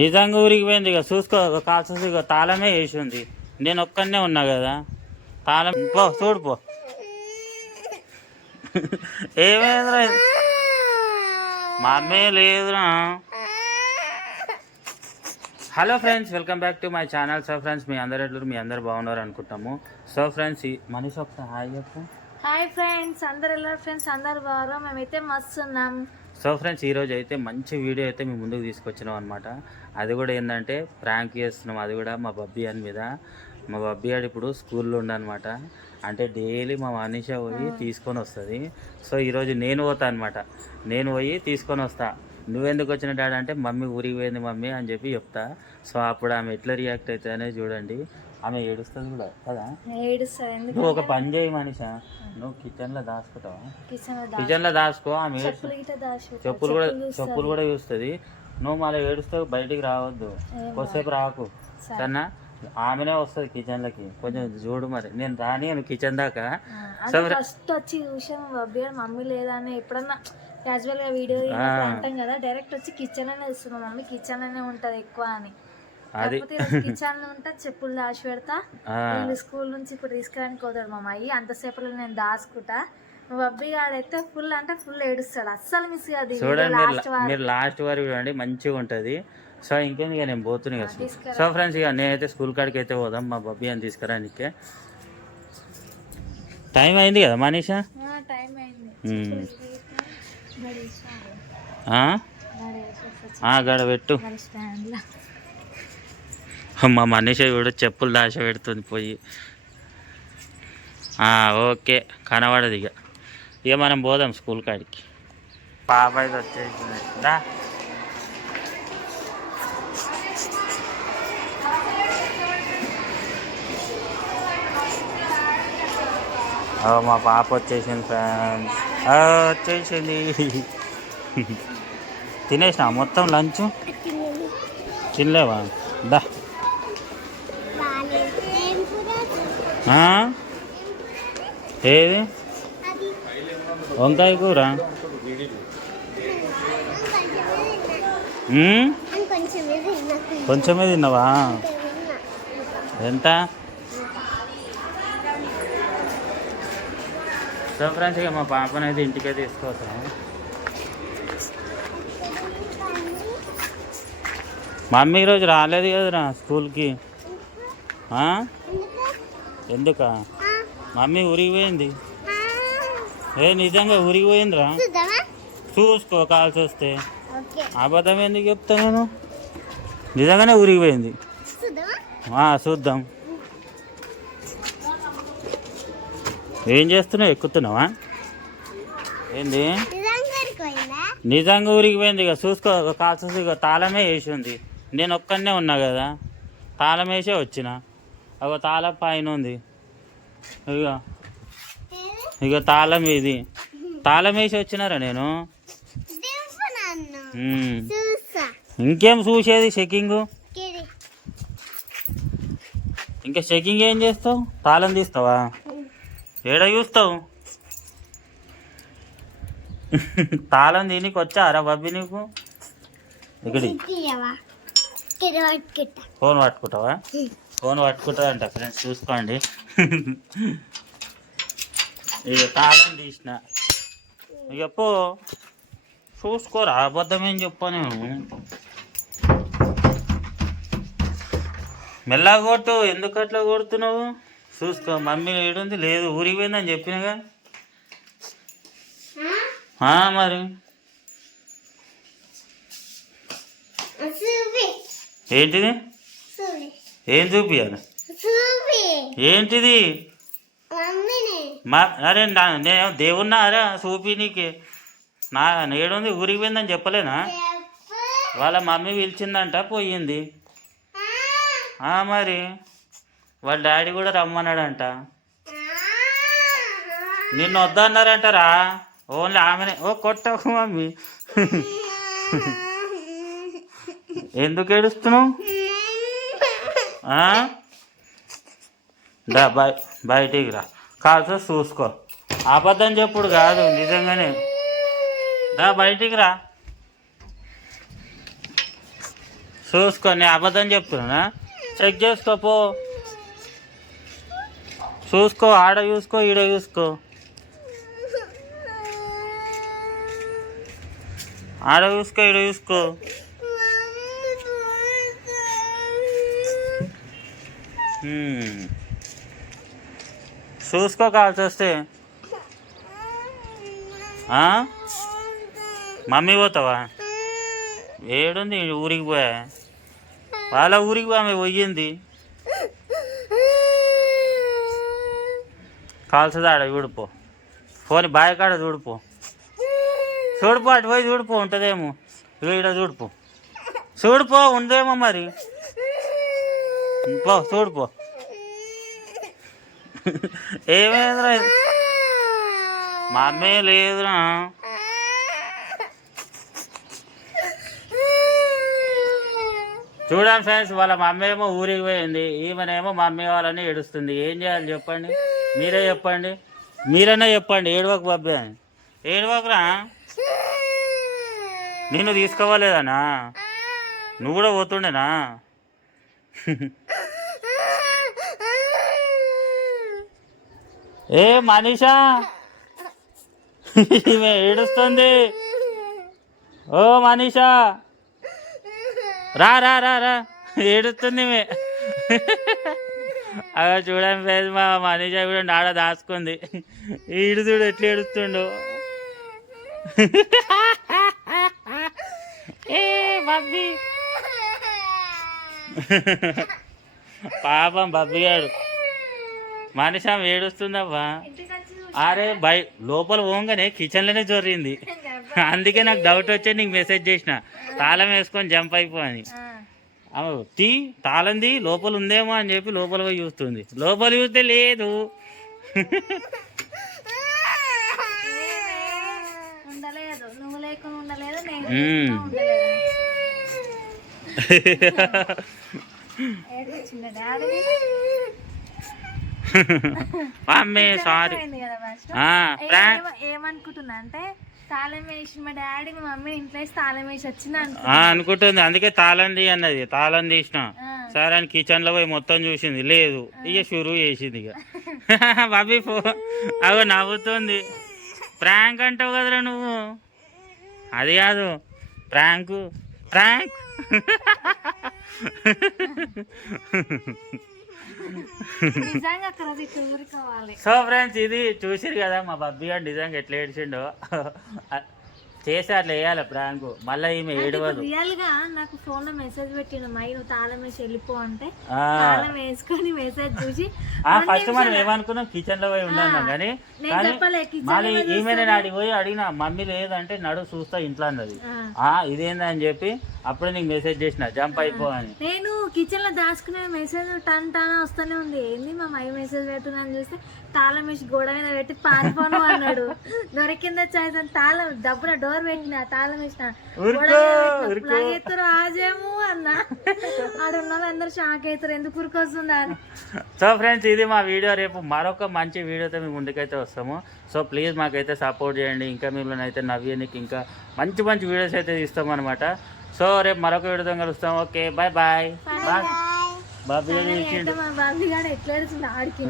నిజంగా ఊరికి పోయింది. ఇక చూసుకో కాల్సి ఇక తాళమే వేసి ఉంది. నేను ఒక్కనే ఉన్నా కదా, తాళం పో చూడు పో. ఏమైందిరా? మా అమ్మే లేదురా. Hello friends, welcome back to my channel. So friends, మీ అందరు బాగున్నారు అనుకుంటాము. సో ఫ్రెండ్స్, మనిషి ఒకసారి హాయ్ చెప్పు. హాయ్ ఫ్రెండ్స్, అందరు ఎలా ఫ్రెండ్స్? అందరు బాగా, మేమైతే మస్తు ఉన్నాం. సో ఫ్రెండ్స్, ఈరోజు అయితే మంచి వీడియో అయితే మేము ముందుకు తీసుకొచ్చినాం అనమాట. అది కూడా ఏంటంటే ప్రాంక్ చేస్తున్నాం. అది కూడా మా బబ్బీ అని మీద. మా బబ్బీ గారు ఇప్పుడు స్కూల్లో ఉండనమాట. అంటే డైలీ మా మనీష పోయి తీసుకొని వస్తుంది. సో ఈరోజు నేను పోతా అనమాట. నేను పోయి తీసుకొని వస్తా. నువ్వెందుకు వచ్చిన డాడీ అంటే, మమ్మీ ఊరికి పోయింది మమ్మీ అని చెప్పి చెప్తా. సో అప్పుడు ఆమె ఎట్లా రియాక్ట్ అవుతుంది అనేది చూడండి. ఆమె ఏడుస్తుంది కూడా కదా. నువ్వు ఒక పని చేయి మనిషా, నువ్వు కిచెన్లో దాచుకుంటావా? కిచెన్లో దాచుకో. ఆమె చెప్పులు కూడా చూస్తుంది. నువ్వు మళ్ళీ ఏడుస్తావు, బయటికి రావద్దు, కొద్దిసేపు రాకు సరేనా. ఆమెనే వస్తుంది కిచెన్లకి, కొంచెం చూడు. మరి నేను రాని కిచెన్ దాకా. ఫస్ట్ వచ్చి చూసాను బబ్బీ మమ్మీ లేదా అని. ఎప్పుడన్నా క్యాజువల్ గా వీడియో అంటాం కదా, డైరెక్ట్ వచ్చి కిచెన్ లోనే ఇస్తున్నాం. మమ్మీ కిచెన్ లోనే ఉంటది ఎక్కువ అని. కిచెన్ లో ఉంటా, చెప్పులు దాచి పెడతా. స్కూల్ నుంచి ఇప్పుడు తీసుకురానికి పోతాడు మా అమ్మాయి. అంతసేపులో నేను దాచుకుంటా. బబ్బీ గాడైతే ఫుల్ అంటే ఫుల్ ఏడుస్తాడు, అస్సలు మిస్ కాదు. మీరు లాస్ట్ వరకు చూడండి, మంచిగా ఉంటుంది. సో ఇంకేంది, ఇక నేను పోతున్నా కదా. సో ఫ్రెండ్స్, ఇక నేనైతే స్కూల్ కాడికి అయితే పోదాం మా బబ్బీ అని తీసుకురానికే. టైం అయింది కదా మనీషా. గడ పెట్టు. మా మనీష కూడా చెప్పులు దాచ పెడుతుంది పోయి. ఓకే, కనబడదు ఇక మనం పోదాం స్కూల్ కాడికి. పాప అయితే వచ్చేసింది రా. మా పాప వచ్చేసింది ఫ్రెండ్స్, వచ్చేసింది. తినేసినా మొత్తం లంచ్? తినలేవా? దా. ఏది? వంకాయ కూర. కొంచెమే తిన్నావా? ఎంత? సో ఫ్రెండ్స్, ఇక మా పాపను అయితే ఇంటికే తీసుకొస్తాం. మమ్మీ ఈరోజు రాలేదు కదరా స్కూల్కి. ఎందుకా? మమ్మీ ఊరికి పోయింది. నిజంగా ఊరికి పోయిందిరా. చూసుకో కాల్సి వస్తే. అబద్ధం ఎందుకు చెప్తా నేను? నిజంగానే ఊరికి పోయింది. చూద్దాం. ఏం చేస్తున్నావు? ఎక్కుతున్నావా ఏంది? నిజంగా ఊరికి పోయింది. ఇక చూసుకో కాల్సి ఇక తాళమే వేసి ఉంది. నేను ఒక్కనే ఉన్నా కదా, తాళం వేసే వచ్చిన. ఒక తాళం పైన ఉంది. ఇక తాళం ఇది, తాళం వేసి వచ్చినారా నేను. ఇంకేం చూసేది? చెకింగ్. ఇంకా చెకింగ్ ఏం చేస్తావు? తాళం తీస్తావా? ఏడ చూస్తావు? తాళం దీనికి వచ్చారా బబ్బీ నీకు? ఇక్కడి ఫోన్ పట్టుకుంటావా? ఫోన్ పట్టుకుంటావంట ఫ్రెండ్స్, చూసుకోండి. ఇక తాళం తీసిన. ఇక పో చూసుకోరా, అబద్ధం ఏం చెప్పా నేను. మెల్లగా కొట్టు. ఎందుకు అట్లా కొడుతున్నావు? చూసుకో. మమ్మీ ఏడుంది? లేదు, ఊరికి పోయిందని చెప్పినగా. మరి ఏంటిది? ఏం చూపియాలి? ఏంటిది? అరే నేను దేవున్నా? అరే చూపి నీకే. నా ఏడుంది? ఊరికి పోయిందని చెప్పలేనా? వాళ్ళ మమ్మీ పిలిచిందంట, పోయింది. మరి వాళ్ళ డాడీ కూడా రమ్మన్నాడంట. నిన్ను వద్దన్నారంటారా? ఓన్లీ ఆమెనే. కొట్టకు మమ్మీ. ఎందుకు ఏడుస్తున్నావు? దా బయటికి రా. కాల్సి చూసుకో. అబద్ధం చెప్పుడు కాదు, నిజంగానే. దా బయటికి రా. చూసుకొని అబద్ధం చెప్తున్నా, చెక్ చేసుకోపో, చూసుకో, ఆడ చూసుకో, ఈడ చూసుకో, ఆడ చూసుకో, ఈడ చూసుకో. చూసుకో కావాల్సి వస్తే. మమ్మీ పోతావా? ఏడుంది ఊరికి పోయా, వాళ్ళ ఊరికి పోయి ఆమె పోయింది. కాల్సదా ఆడ చూడిపో, ఫోన్ బాయ్ కాడ చూడిపో, చూడిపో, అటు పోయి చూడిపో, ఉంటుందేమో. ఈడ చూడిపో, చూడిపో, ఉందేమో మరి, పో చూడిపో. ఏమైందిరా? మా అమ్మే లేదురా. చూడండి ఫ్రెండ్స్, వాళ్ళ మమ్మీ ఏమో ఊరికి పోయింది, ఈమెనేమో మమ్మీ వాళ్ళని ఏడుస్తుంది. ఏం చేయాలి చెప్పండి, మీరే చెప్పండి, మీరైనా చెప్పండి. ఏడవకు బాబ్బే, ఏడవకురా. నిన్ను తీసుకోవాలేదనా? నువ్వు కూడా పోతుండేనా? ఏ మనీషా, ఈమె ఏడుస్తుంది. ఓ మనీషా, రా రా రా రా, ఏడుస్తుంది ఈమె. అలా చూడండి ఫ్రెండ్స్, మా మనీషా కూడా ఆడ దాచుకుంది. ఈడు చూడు ఎట్లా ఏడుస్తుండు. ఏ బబ్బీ, పాపం బబ్బీ గాడు. మనిషి ఏడుస్తుందవ్వా. అరే లోపల పోగానే కిచెన్లోనే జొర్రింది. అందుకే నాకు డౌట్ వచ్చి నీకు మెసేజ్ చేసిన, తాళం వేసుకొని జంప్ అయిపో అని. తీ తాళంది లోపల ఉందేమో అని చెప్పి లోపల పోయి చూస్తుంది. లోపల చూస్తే లేదు. Mummy sorry. ఏమనుకుంటున్నా అంటే తాళం వేసి మా డాడీ మా మమ్మీ ఇంట్లో తాళం వేసి వచ్చింది అనుకుంటుంది. అందుకే తాళం తీ అన్నది. తాళం తీసిన సరే అని కిచెన్ లో పోయి మొత్తం చూసింది, లేదు. ఇక షురూ చేసింది. ఇక బాబీ అగో నవ్వుతుంది. ప్రాంక్ అంటావు కదరా నువ్వు. అది కాదు ప్రాంక్, ప్రాంక్. సో ఫ్రెండ్స్, ఇది చూసిరు కదా మా బబ్బీ గారు నిజంగా ఎట్లా ఏడ్చిండో. చేసి అట్లా వేయాలి ప్రాంక్. మళ్ళీ ఈమె ఏడవదు. రియల్ గా నాకు ఫోన్ లో మెసేజ్ పెట్టిండు, మై నువ్వు తాళం వేసి వెళ్ళిపో అంటే తాళం వేసుకొని మెసేజ్ చూసి ఫస్ట్ మనం ఏమనుకున్నాం కిచెన్ లో పోయి ఉన్నాం కానీ మళ్ళీ ఈమె నేను అడిగి పోయి అడిగిన, మమ్మీ లేదంటే నడు చూస్తా ఇంట్లో అన్నది. ఇదేందని చెప్పి అప్పుడే నీకు మెసేజ్ చేసిన జంప్ అయిపో అని. నేను కిచెన్ లో దాచుకునే మెసేజ్ టన్ టన్ వస్తూనే ఉంది. ఏంది మా మై మెసేజ్ పెడుతుందని చూస్తే తాళం వేసి గోడ మీద పెట్టి పారిపోను అన్నాడు. దొరికిందా చాయ్ తాళం డబ్బున డోర్ పెట్టిన తాళం వేసిన రాజేమో అన్నా. ఆడున్న అందరు షాక్ అవుతారు, ఎందుకు ఉరికొస్తుందా అని. సో ఫ్రెండ్స్, ఇది మా వీడియో. రేపు మరొక మంచి వీడియోతో మేము ముందుకైతే వస్తాము. సో ప్లీజ్ మాకైతే సపోర్ట్ చేయండి. ఇంకా మిమ్మల్ని అయితే నవ్వేనికి ఇంకా మంచి మంచి వీడియోస్ అయితే తీస్తాం అనమాట. సో రేపు మరొక వీడియోతో కలుస్తాం. Okay, bye bye. Bye. Bobby గారు ఎట్లా ఆడికి